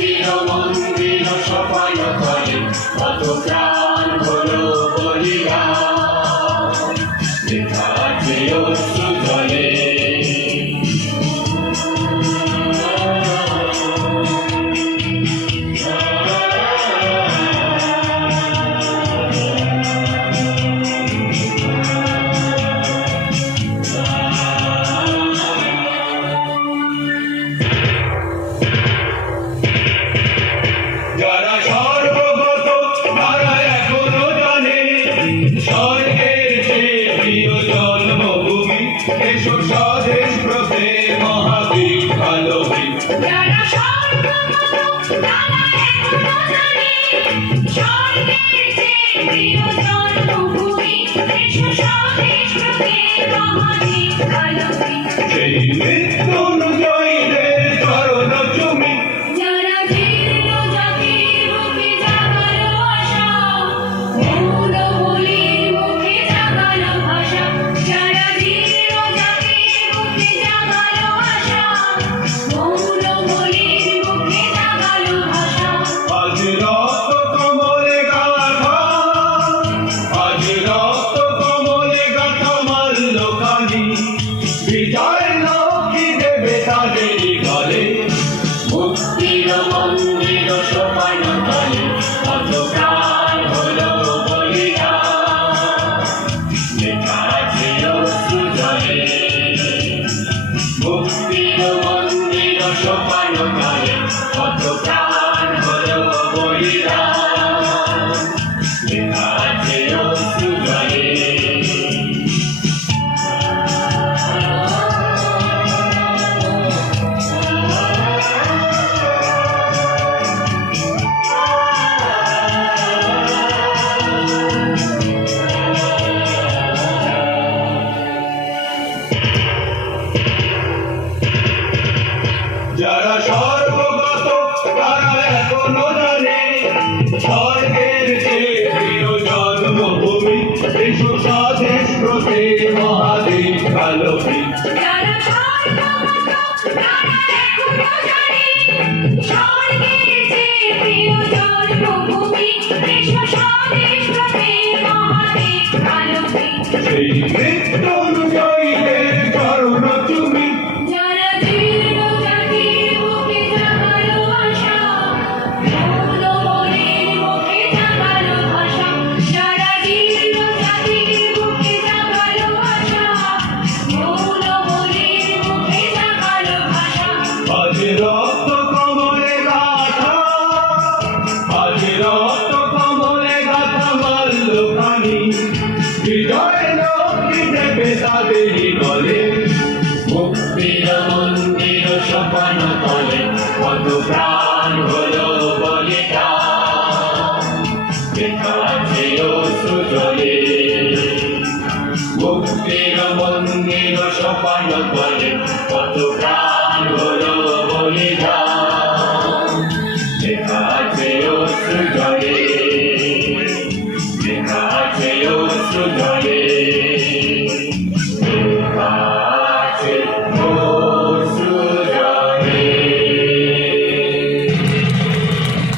মুক্তির মন্দির সফল করে কত প্রাণ হলো বলিদান দেখাচ্ছে অশ্রু জলে যারা সর্বগত তারা এখনো জানে স্বর্গের চেয়ে প্রিয় জন্মভূমি এসো স্বদেশ ব্রতে মহাবীর ভালোই যারা সর্বগত তারা এখনো জানে স্বর্গের চেয়ে প্রিয় জন্মভূমি এসো স্বদেশ ব্রতে মহাবীর ভালোই সেই মৃত্যুঞ্জয়ীদের চরণ চুমি যারা জীর্ণ জাতির বুকে জাগালো আশা মৌন বলির মুখে জাগালো ভাষা যারা জীর্ণ জাতির বুকে জাগালো আশা মৌন বলির মুখে জাগালো ভাষা আজ রক্ত কমলে গাথা আজ রক্ত কমলে গাথা মাল্য কালি বিজয় লক্ষ্মী দেবে তাদের গলে মুক্তির মন্দির সোপান তলে কত প্রাণ হলো বলিদান লেখা আছে অশ্রু জলে মুক্তির মন্দির সোপান তলে কত প্রাণ হলো বলিদান লেখা আছে অশ্রু জলে যারা সর্বগত তারা এখনো জানে স্বর্গের চেয়ে প্রিয় জন্মভূমি এসো স্বদেশ ব্রতে মহাদেব ভালোই যারা সর্বগত তারা এখনো জানে স্বর্গের চেয়ে প্রিয় জন্মভূমি এসো স্বদেশ ব্রতে মহাদেব ভালোই সেই মৃত্যুঞ্জয়ীদের চরণ চুমি যারা জীর্ণ জাতির বুকে জাগালো আশা মৌন বলির মুখে জাগালো ভাষা যারা জীর্ণ জাতির বুকে জাগালো আশা মৌন বলির মুখে জাগালো ভাষা আজ রক্ত কমলে গাথা আজ রক্ত কমলে গাথা মাল্য কানি বিজয় লক্ষ্মী দেবে তাদের গলে